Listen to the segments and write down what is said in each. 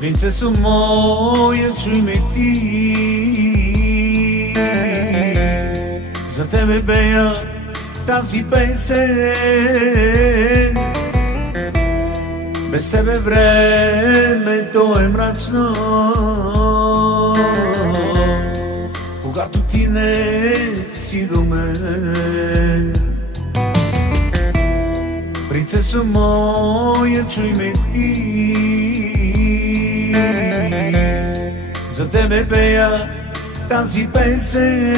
Принцесо моя, чуй ме ти, за тебе бея тази песен. Без тебе времето е мрачно, когато ти не си до мен. Принцесо моя, чуй ме ти, за тебе бея тази песен.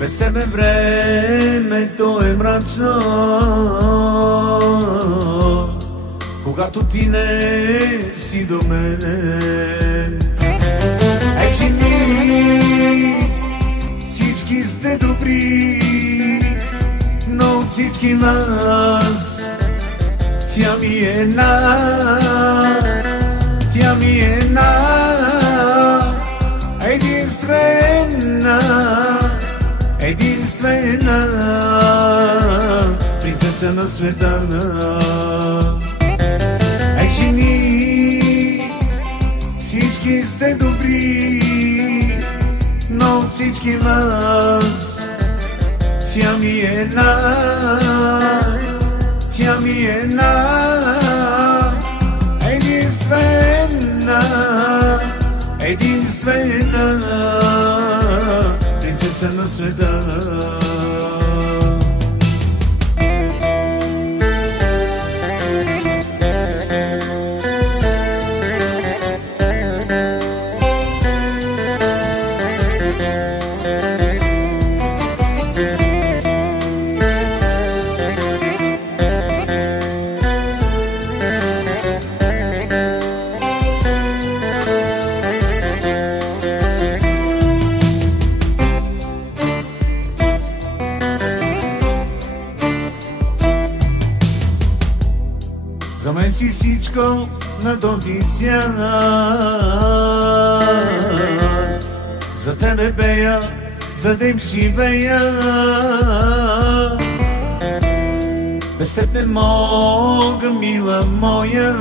Без тебе времето е мрачно, когато ти не си до мен. Ей, жени, всички сте добри, но от всички нас тя ми е една, тя ми е една, единствена, единствена принцеса на света. Ей, жени, всички сте добри, но от всички вас тя ми е една, тя ми е една, единствена, единствена принцеса на света. За мен си всичко на този свят, за тебе бея, за теб живея. Без теб не мога, мила моя,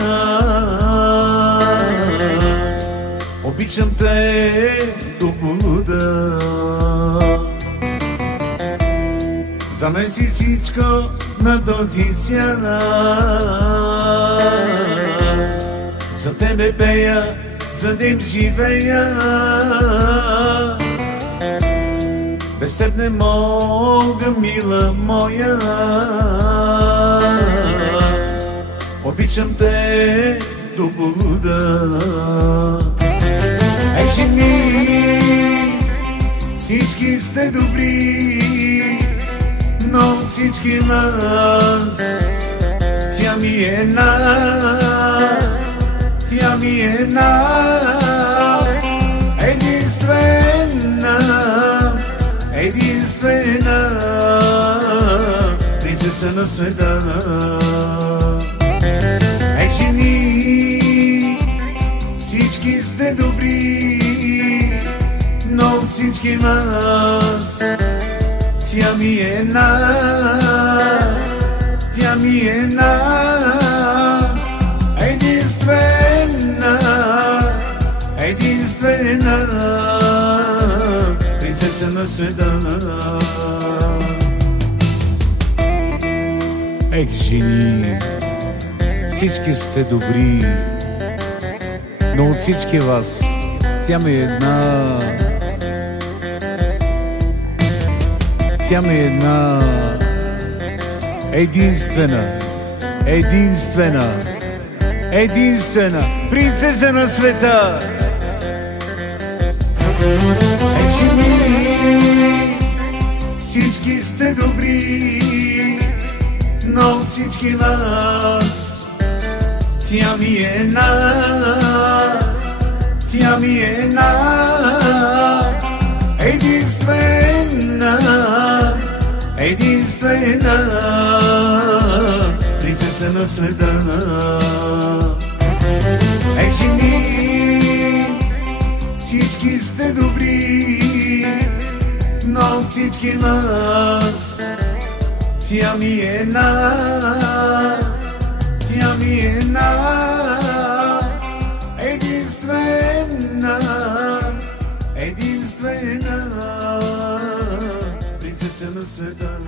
обичам те до блуда. За мен си всичко на този свят, за тебе пея, за теб живея. Без теб не мога, мила моя, обичам те до блуда. Ей, жени, всички сте добри, но от всички нас тя ми е една, тя ми е една, единствена, единствена принцеса на света. Ей, жени, всички сте добри, но от всички нас тя ми е една, тя ми е една, единствена, единствена принцеса на света. Ех, жени, всички сте добри, но от всички вас тя ми е една, тя ми е една, единствена, единствена, единствена принцеса на света. Ей, жени, всички сте добри, но от всички вас тя ми е една, тя ми е една, единствена, единствена принцеса на света. Ей, жени, всички сте добри, но от всички нас тя ми е една, тя ми една, единствена, единствена принцеса на света.